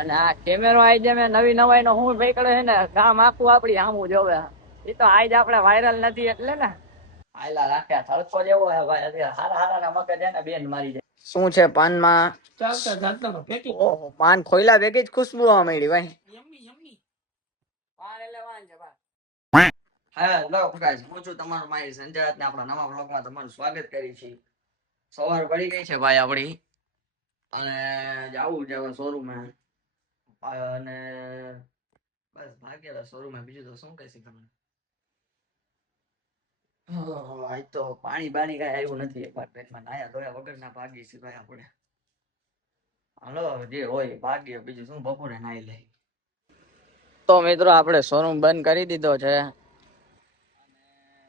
અને આ કેમેરો આઈ જે નવી નવાઈ નો હું ભાઈ છે ને ગામ આખું આપડી આમું જોવે. એ તો આજ આપડે વાયરલ નથી એટલે ને આયલા રાખ્યા તડકો જેવો હે ભાઈ. અત્યારે હારા હારા ના મગજ એને બેન મારી જાય. શું છે પાનમાં? ઓહો, પાન ખોઈલા ભેગી જ ખુશ્બુ આવવા માંડી ભાઈ. પાન એટલે વાન છે ભાઈ. હેલો ગાઈસ, હું છું તમારો માહિર સંજાત ને આપણા નવા બ્લોગમાં તમારું સ્વાગત કરી છે. સવાર પડી ગઈ છે ભાઈ આપડી અને જાવું છે હવે શોરૂમે અને બસ ભાગ્યા શોરૂમે. બીજું તો શું કહેશે તમને? આજ તો પાણી બાણી કઈ આવ્યું નથી એપાર્ટમેન્ટમાં. નાયા ધોયા વગર ના ભાગી છે ભાઈ આપણે. હાલો જે હોય ભાગ્ય, બીજું શું, બપોરે નાઈ લે. તો મિત્રો આપણે શોરૂમ બંધ કરી દીધો છે.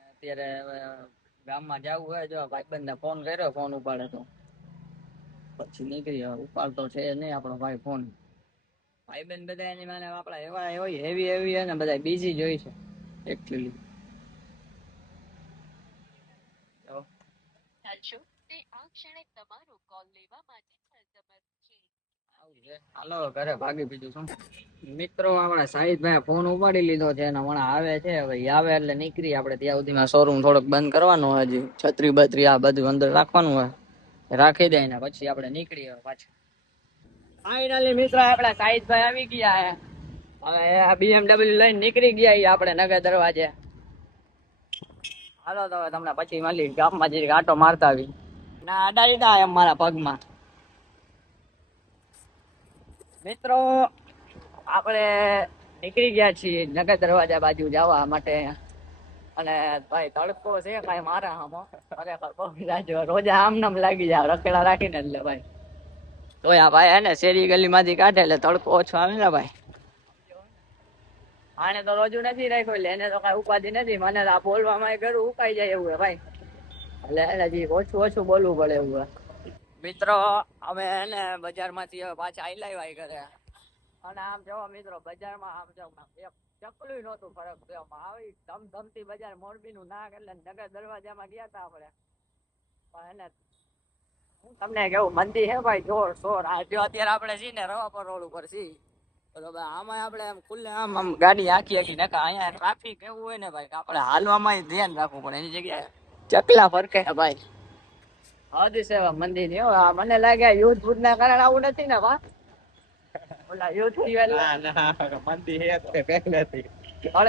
અત્યારે ગામમાં જવું હોય, જો ભાઈબંધ ને ફોન કર્યો, ફોન ઉપાડે તો પછી નીકળી. ઉપાડતો છે નહીં આપણો ભાઈ ફોન. ભાઈબંધ બધા એની માને આપડા એવા હોય હેવી હેવી ને બધા બીજી જ હોય છે એકચ્યુઅલી. હાલો ઘરે ભાગી. બીજું શું મિત્રો, આપડા સાહિદભાઈ ફોન ઉપાડી લીધો છે અને હમણાં આવે છે. હવે આવે એટલે નીકળી આપણે. ત્યાં સુધીમાં શોરૂમ થોડોક બંધ કરવાનું હોય. હજી છત્રી બત્રી આ બધું અંદર રાખવાનું હોય, રાખી દે ને પછી આપણે નીકળીએ પાછા. ફાઇનલી મિત્ર આપડા સાહિદભાઈ આવી ગયા હે. હવે BMW લઈને નીકળી ગયા આપણે નગર દરવાજે. હાલો તો હવે તમને પછી મળી. ગામમાં જઈ આટો મારતા આવી ના અડાડી ના એમ મારા પગમાં. મિત્રો આપણે નીકળી ગયા છીએ નગર દરવાજા બાજુ જવા માટે. અને ભાઈ તડકો છે ભાઈ મારા આમો ખરેખર બહુ જાજો. રોજા આમ નામ લાગી જાય રખેડા રાખીને એટલે ભાઈ. તો આ ભાઈ હે ને શેરી ગલી માંથી કાઢે એટલે તડકો ઓછો આવે ને ભાઈ. આને તો રોજુ નથી રાખ્યો એટલે એને તો કઈ ઉપાધિ નથી. મને આ બોલવામાં ઘરું ઉકાઈ જાય એવું હે ભાઈ. એટલે એને હજી ઓછું ઓછું બોલવું પડે એવું હે. મિત્રો અમે એને બજાર માંથી પાછા આઈ કરે. અને આમ જો મિત્રો બજારમાં આમ જો ચકલું નહોતું ફરક થયો. આવી ધમધમતી બજાર મોરબી નું નાક એટલે નગર દરવાજામાં ગયા તા આપણે. પણ એને હું તમને કેવું મંદી હે ભાઈ જોર શોર. આ જો અત્યારે આપણે છીએ ને રવાપર રોડ ઉપર છીએ. બરોબર, આમાં આપણે એમ ખુલ્લે આમ ગાડી આખી નાખા. અહીંયા ટ્રાફિક એવું હોય ને ભાઈ, આપણે હાલવામાં ધ્યાન રાખવું પડે. એની જગ્યાએ ચકલા ફરકે ભાઈ. હદ છે મંદી ની. મને લાગે યુદ્ધ બુદ્ધ ના કારણે આવું નથી ને વા. ઓલા યુદ્ધ મંદી હે પહેલેથી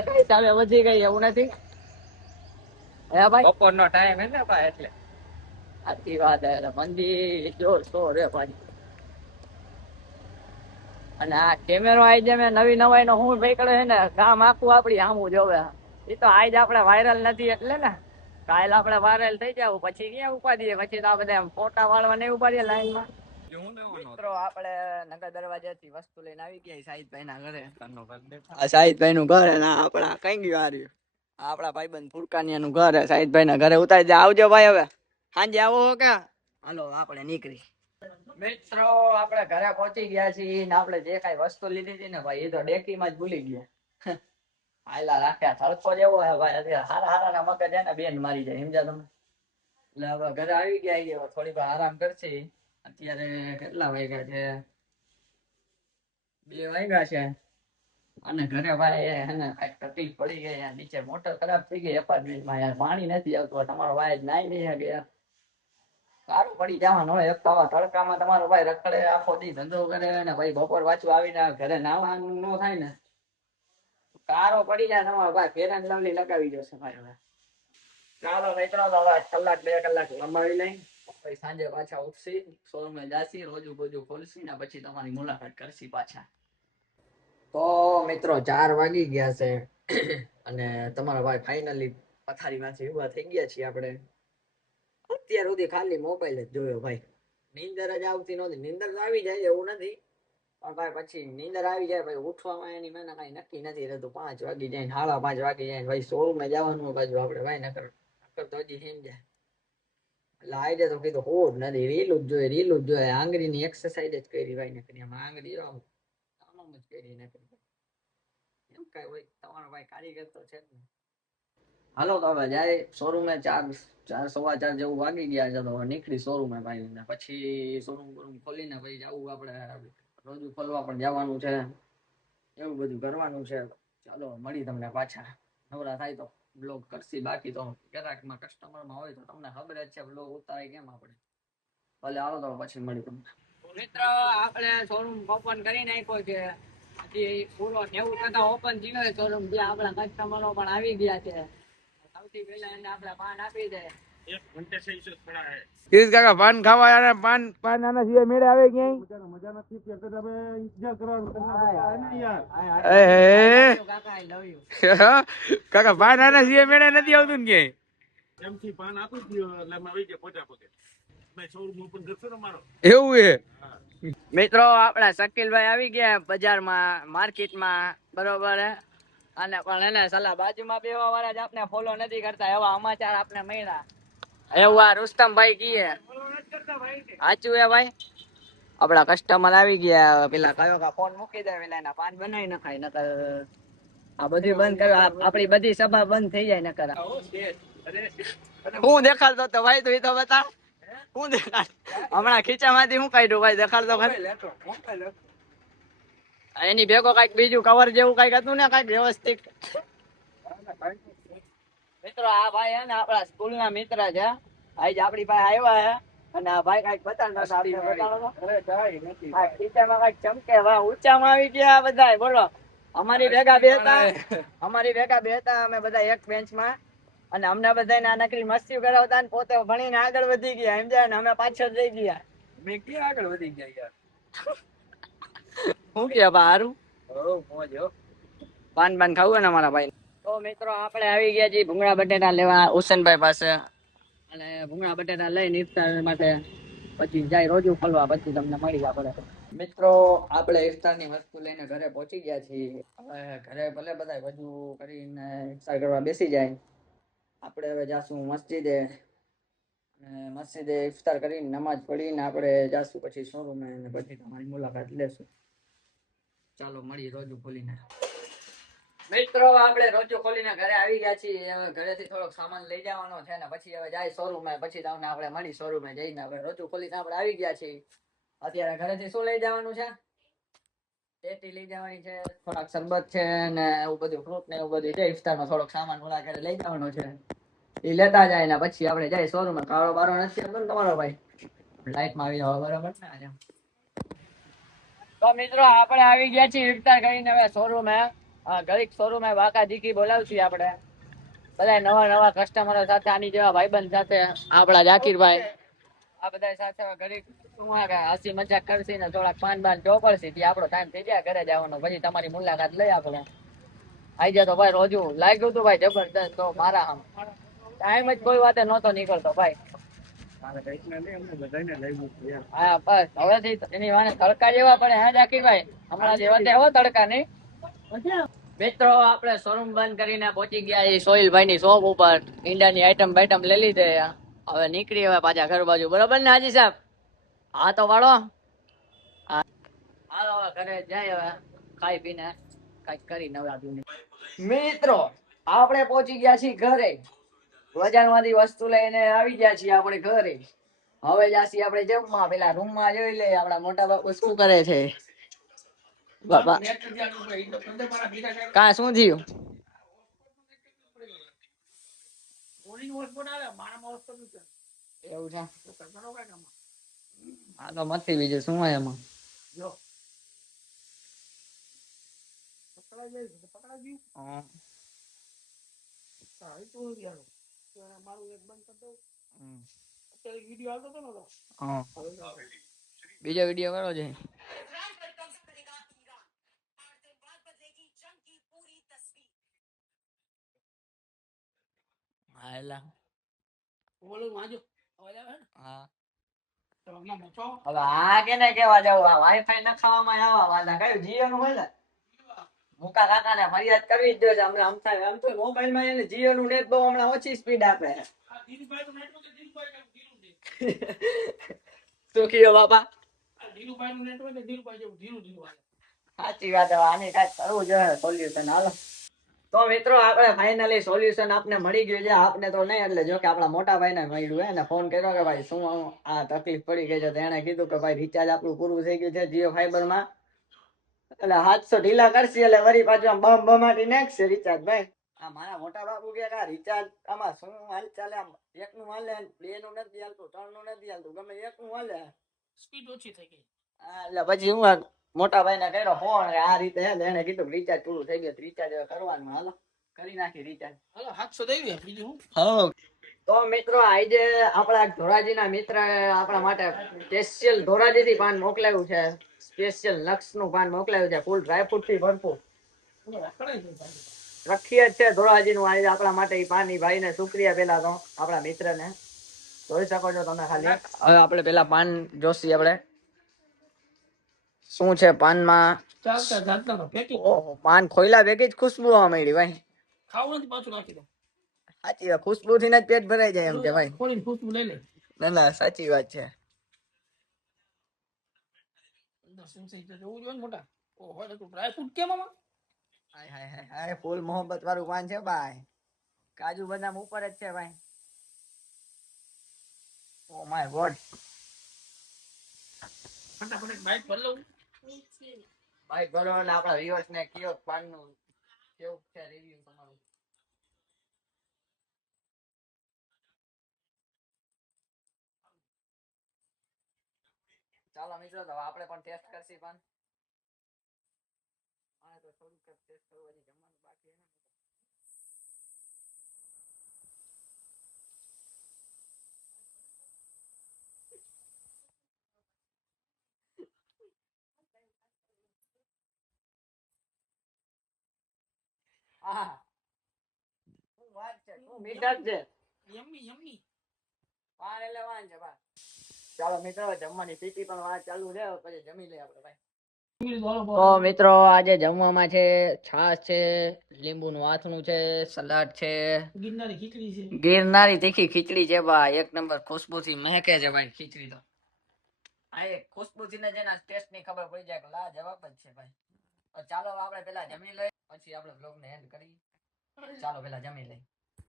કઈ સામે વધી ગઈ એવું નથી હે ભાઈ. બપોર નો ટાઈમ હે ને ભાઈ એટલે સાચી વાત હે. મંદી જોર શોર હે ભાઈ. અને આ કેમેરો આઈ જે નવી નવાઈ નો હું ભાઈ છે ને ગામ આખું આપડી આમું જોવે. એ તો આજ આપડે વાયરલ નથી એટલે ને કાલ આપડે વાયરલ થઈ જાવ પછી ક્યાં ઉપાડીએ. પછી તો આપણે ફોટા વાળવા નહીં ઉપાડીએ લાઈનમાં. મિત્રો આપણે નગર દરવાજા થી વસ્તુ લઈને આવી ગયા સાહિદભાઈ ના ઘરે. આ સાહિદભાઈ નું ઘર ને આપડા કઈ ગયું આ રહ્યું આપડા ભાઈબંધ ફુરકાનિયા નું ઘર. સાહિદભાઈ ના ઘરે ઉતારી દે. આવજો ભાઈ હવે સાંજે આવો કે. હાલો આપણે નીકળી. મિત્રો આપણે ઘરે પહોંચી ગયા છીએ ને આપણે જે કઈ વસ્તુ લીધી હતી ને ભાઈ એ તો ડેકીમાં જ ભૂલી ગયા. આયલા રાખ્યા તડકો જેવો હે ભાઈ. અત્યારે હારા હારા ના મગજ એને બેન મારી જાય. સમજ્યા તમે? એટલે હવે ઘરે આવી ગયા. થોડી વાર આરામ કરશે. અત્યારે કેટલા વાગ્યા છે? 2 વાગ્યા છે. અને ઘરે ભાઈ એને કઈક તકલીફ પડી ગઈ. નીચે મોટર ખરાબ થઈ ગઈ એપાર્ટમેન્ટમાં. યાર પાણી નથી આવતું. તમારો ભાઈ નાઈ નહીં શકે. સારું પડી જવાનું હોય. એક તો તડકામાં તમારો ભાઈ રખડે આખો દી ધંધો કરે ને ભાઈ બપોર પાછું આવીને ઘરે નાવાનું ન થાય ને કારો પડી જાય. તમારો ભાઈ ફેર એન્ડ લવલી લગાવી જશે ભાઈ. હવે ચાલો મિત્રો તો હવે કલાક 2 કલાક લંબાવી લઈ પછી સાંજે પાછા ઉઠશી. શોરૂમે જાશી. રોજુ બોજુ ખોલશી ને પછી તમારી મુલાકાત કરશી પાછા. તો મિત્રો 4 વાગી ગયા છે અને તમારા ભાઈ ફાઇનલી પથારીમાંથી ઊભા થઈ ગયા છીએ આપણે. અત્યાર સુધી ખાલી મોબાઈલ જ જોયો ભાઈ. નીંદર જ આવતી નહોતી. નીંદર આવી જાય એવું નથી પણ ભાઈ પછી નીંદર આવી જાય ભાઈ ઉઠવામાં એની મને કઈ નક્કી નથી રહેતું. 5 વાગી જાય ને 5:30 વાગી જાય ભાઈ. શોરૂમે જવાનું બાજુ આપણે ભાઈ નકર તો હજી સમજાય. એટલે આઈડિયા તો કીધું હોવ જ નથી. રીલું જ જોઈએ. આંગળીની એક્સરસાઇઝ જ કરી ભાઈ નકરી. આમાં આંગળી આમ જ કરી નકરી. એમ કઈ હોય તમારો ભાઈ કારીગર તો છે જ ને. હાલો તો હવે જાય શોરૂમે. 4 4:15 જેવું વાગી ગયા છે. તો નીકળી શોરૂમે ભાઈ. પછી શોરૂમ ખોલીને પછી જવું આપણે રોજુ ખોલવા પણ જવાનું છે, એવું બધું કરવાનું છે. ચાલો મળી તમને પાછા નવરા થાય તો બ્લોગ કરશી, બાકી તો ગ્રાહકમાં કસ્ટમરમાં હોય તો તમને ખબર જ છે બ્લોગ ઉતારે કેમ આપણે. ભલે આવો તો પછી મળી તમને. મિત્રો આપણે શોરૂમ ઓપન કરી નાખ્યો છે, હજી પૂરો 90% ઓપન થયો છે શોરૂમ. જે આપણા કસ્ટમરો પણ આવી ગયા છે. સૌથી પહેલા એને આપણે પાન આપી દે. કિરીશ કાકા પાન ખાવા આના પાન પાન આના સિવાય મેળે આવે ક્યાંય મજા નથી કરતા. તમે ઇજ્જત કરવાનું કાકા આઈ લવ યુ. કાકા પાન આના સિવાય મેળે નથી આવતું ને ક્યાંય. એમથી પાન આપી દયો એટલે અમે વઈ ગયા પોતા પોતે. મેં શોરૂમ ઓપન કરશો ને મારો. એવું છે. મિત્રો આપણા શકીલભાઈ આવી ગયા બજારમાં, માર્કેટમાં, બરોબર હે. અને પણ એને સલાહ બાજુમાં બેવા વાળા જ આપણે ફોલો નથી કરતા, એવા સમાચાર આપણે મળ્યા. એવું આ રુસ્તમભાઈ કીએ સાચું હે ભાઈ. આપડા કસ્ટમર આવી ગયા, પેલા કયો કા ફોન મૂકી દે, પેલા એના પાન બનાવી નખાય, નકર આ બધું બંધ કરો, આપણી બધી સભા બંધ થઈ જાય નકર. હું દેખાડતો તો ભાઈ, તું તો બતા. હું દેખાડ હમણાં ખીચામાંથી હું કાઢ્યું ભાઈ, દેખાડતો ખરી. એની ભેગો કઈક બીજું કવર જેવું કઈક હતું ને, કઈક વ્યવસ્થિત. મિત્રો આ ભાઈ હે ને આપણા સ્કૂલ ના મિત્ર છે, આજ આપડી પાસે આવ્યા હે. અને આ ભાઈ કઈક બતાડતા ખીચામાં કઈક ચમકે, ઊંચામાં આવી ગયા બધા. બોલો અમારી ભેગા બેતા અમે બધા એક બેન્ચમાં, અને અમને બધાને આ નકરી મસ્તી કરાવતા ને પોતે ભણીને આગળ વધી ગયા, સમજ્યા ને અમે પાછળ રહી ગયા. મેં ક્યાં આગળ વધી ગયા યાર. શું કે હારું પાન પાન ખાવું ને અમારા ભાઈ. તો મિત્રો આપણે આવી ગયા છીએ ભૂંગળા બટેટા લેવા હુસેનભાઈ પાસે, અને ભૂંગળા બટેટા લઈને ઇફતાર માટે પછી જાય રોજુ ખોલવા, પછી તમને મળી આપણે. મિત્રો આપણે ઇફતારની વસ્તુ લઈને ઘરે પહોંચી ગયા છીએ. હવે ઘરે ભલે બધા બધું કરીને ઇફતાર કરવા બેસી જાય, આપણે હવે જાશું મસ્જિદે. મસ્જિદે ઇફતાર કરીને નમાજ પડીને આપણે જાશું પછી શોરૂમે, અને પછી તમારી મુલાકાત લેશું. ચાલો મળી રોજુ ખોલીને. મિત્રો આપણે રોજો ખોલીને ઘરે આવી ગયા છીએ. હવે ઘરેથી થોડોક સામાન લઈ જવાનો છે ને પછી હવે જાય શોરૂમે, પછી તમને આપણે મળી શોરૂમે જઈને. હવે રોજો ખોલીને આપણે આવી ગયા છીએ. અત્યારે ઘરેથી શું લઈ જવાનું છે? ટેટી લઈ જવાની છે, થોડાક શરબત છે ને એવું બધું, ફ્રૂટ ને એવું બધું છે. ઇફતારમાં થોડોક સામાન ઓલા ઘરે લઈ જવાનો છે, એ લેતા જાય ને પછી આપણે જાય શોરૂમે. કાળો બારો નથી આવતો ને તમારો ભાઈ? લાઈટમાં આવી જાવ બરાબર ને. તો મિત્રો આપણે આવી ગયા છીએ ઇફતાર કરીને હવે શોરૂમે. ઘડીક શોરૂમે વાકા દીકી બોલાવશું આપણે બધા નવા નવા કસ્ટમરો સાથે, આની જેવા ભાઈબંધ સાથે, આપણા જાકીરભાઈ આ બધા સાથે ઘડીક હસી મજાક કરશી ને થોડાક પાન બાન ચોપડશી. ત્યાં આપણો ટાઈમ થઈ જાય ઘરે જવાનો, પછી તમારી મુલાકાત લઈ આપણે. આઈ જાય તો ભાઈ રોજુ લાગ્યું તું ભાઈ જબરદસ્ત. તો મારા આમ ટાઈમ જ કોઈ વાતે નહોતો નીકળતો ભાઈ. હા બસ હવેથી એની વાને તડકા જેવા પડે હે જાકીરભાઈ, હમણાં જેવા તેવો તડકા નહીં. મિત્રો આપણે શોરૂમ બંધ કરીને પહોંચી ગયા છીએ સોહિલભાઈ ની શોપ ઉપર. ઈંડાની આઈટમ બાઈટમ લઈ લીધે, હવે નીકળી હવે પાછા ઘર બાજુ, બરોબર ને હાજી સાહેબ? હા તો વાળો હાલો હવે ઘરે જાય, હવે ખાઈ પીને કઈક કરી નવરાત્રી. મિત્રો આપણે પહોંચી ગયા છીએ ઘરે, બજારમાંથી વસ્તુ લઈને આવી ગયા છીએ આપણે ઘરે. હવે જાસી આપણે જમવા, પેલા રૂમમાં જોઈ લે આપડા મોટા બાપુ શું કરે છે. બાપા કા શું થયું? એવું છે? હા તો મથી બીજું શું હોય એમાં. બીજો વિડીયો કરો છે. હા એલા હા હવે આ કેને કેવા જાવ, આ વાઈફાઈ ન ખાવામાં આવા વાંધા કયું જીઓ નું હોય ને. મુકા કાકા ને ફરિયાદ કરવી જ જોઈએ. હમણાં આમ તો મોબાઈલ માં એને જીઓ નું નેટ બહુ હમણાં ઓછી સ્પીડ આપે. શું કયો બાપા? સાચી વાત. આની કાંઈક કરવું જોઈએ સોલ્યુશન. હાલો તો મિત્રો આપણે ફાઇનલી સોલ્યુશન આપને મળી ગયું છે. આપને તો નહીં એટલે જો કે આપણા મોટા ભાઈ ને મળ્યું હે ને, ફોન કર્યો કે ભાઈ શું આ તકલીફ પડી ગઈ છે. તો એને કીધું કે ભાઈ રિચાર્જ આપણું પૂરું થઈ ગયું છે જીઓ ફાઈબર માં, એટલે 700 ઢીલા કરશે એટલે વળી પાછું આમ બમ બમાટી નાખશે રિચાર્જ ભાઈ. આ મારા મોટા બાપુ કે આ રિચાર્જ આમાં શું હાલ ચાલે, આમ એકનું હાલે, બેનું નથી હાલતું, ત્રણનું નથી હાલતું, ગમે એકનું હાલે. સ્પીડ ઓછી થઈ ગઈ. હા, એટલે પછી હું આ મોટા ભાઈને કર્યો ફોન કે આ રીતે હે, એને કીધું રિચાર્જ પૂરું થઈ ગયું, રિચાર્જ હવે કરવાનું, હાલો કરી નાખી રિચાર્જ. હાલો 700 દેવી બીજું હું. હા તો મિત્રો આજે આપણા ધોરાજીના મિત્ર આપણા માટે સ્પેશિયલ ધોરાજીથી પાન મોકલાવ્યું છે, સ્પેશિયલ નક્ષનું પાન મોકલાવ્યું છે, ફૂલ ડ્રાયફ્રૂટ થી ભરપૂર પ્રખ્યાત છે ધોરાજીનું. આજે આપણા માટે ઈ પાન, ઈ ભાઈને શુક્રિયા પેલા તો આપણા મિત્રને. જોઈ શકો છો તમે ખાલી. હવે આપણે પેલા પાન જોશી આપણે શું છે પાનમાં. ચાલતા ચાલતા તો ફેંકી ઓહો, પાન ખોઈલા ભેગી જ ખુશ્બુ આવવા માંડી ભાઈ. ખાવું નથી પાછું નાખી દો. સાચી વાત, ખુશ્બુ થી જ પેટ ભરાઈ જાય એમ છે ભાઈ. ખોલીને ખુશ્બુ લઈ લે. ના ના સાચી વાત છે. અંદર શું છે તો જોવું જોઈએ ને મોટા. ઓહો તો ડ્રાય ફ્રૂટ કેમ આમાં? હાય હાય હાય હાય, ફૂલ મોહબ્બત વાળું પાન છે ભાઈ. કાજુ બદામ ઉપર જ છે ભાઈ. Oh my God. ફટાફટ એક બાઈક ભર લઉં. ભાઈ ભરો ને આપણા વ્યુઅર્સ ને કયો પાન નું કેવું છે રિવ્યુ તમારું. ચાલો મિત્રો તો આપણે પણ ટેસ્ટ કરશી પાન. આ તો થોડુંક ટેસ્ટ કરવાની જમવાનું બાકી છે. હા શું વાત છે, શું મીઠાશ છે. Yummy yummy. પાન એટલે વાન છે ભાઈ. ચાલો મિત્રો જમવાની પીટી પણ વાત ચાલુ છે, પછી જમી લઈએ આપણે ભાઈ. તો મિત્રો આજે જમવામાં છે છાશ છે, લીંબુનું આથણું છે, સલાડ છે, ગિરનારી ખીચડી છે. ગિરનારી તીખી ખીચડી છે ભાઈ, એક નંબર ખુશ્બુથી મહેકે છે ભાઈ ખીચડી તો. આ એક ખુશ્બુથી ને જેના ટેસ્ટ ની ખબર પડી જાય કે લા જવાબ જ છે ભાઈ. તો ચાલો આપણે પેલા જમી લઈએ, પછી આપણે બ્લોગ ને એન્ડ કરી. ચાલો પેલા જમી લઈએ.